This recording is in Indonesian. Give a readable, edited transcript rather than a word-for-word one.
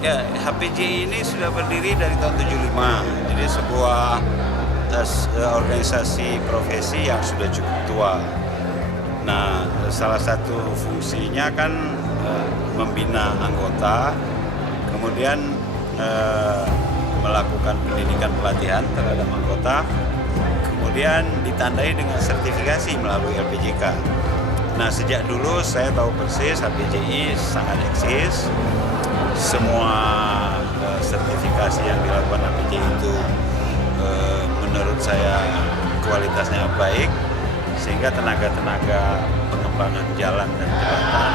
Ya, HPJ ini sudah berdiri dari tahun 75. Jadi sebuah organisasi profesi yang sudah cukup tua. Nah, salah satu fungsinya kan membina anggota, kemudian melakukan pendidikan pelatihan terhadap anggota, kemudian ditandai dengan sertifikasi melalui LPJK. Nah, sejak dulu saya tahu persis HPJI sangat eksis. Semua sertifikasi yang dilakukan HPJI itu menurut saya kualitasnya baik, sehingga tenaga-tenaga pengembangan jalan dan jembatan